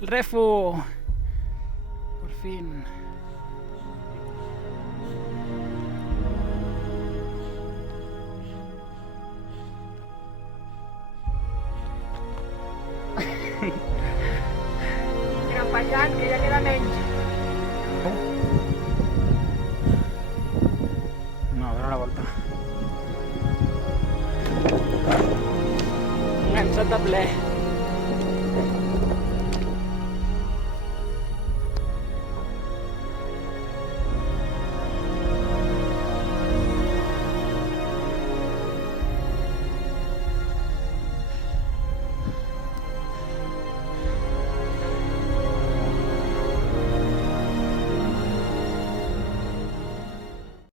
El refu. Por fin. Agafallant, que ja queda menys. No, dona la volta. Enganxat de ple.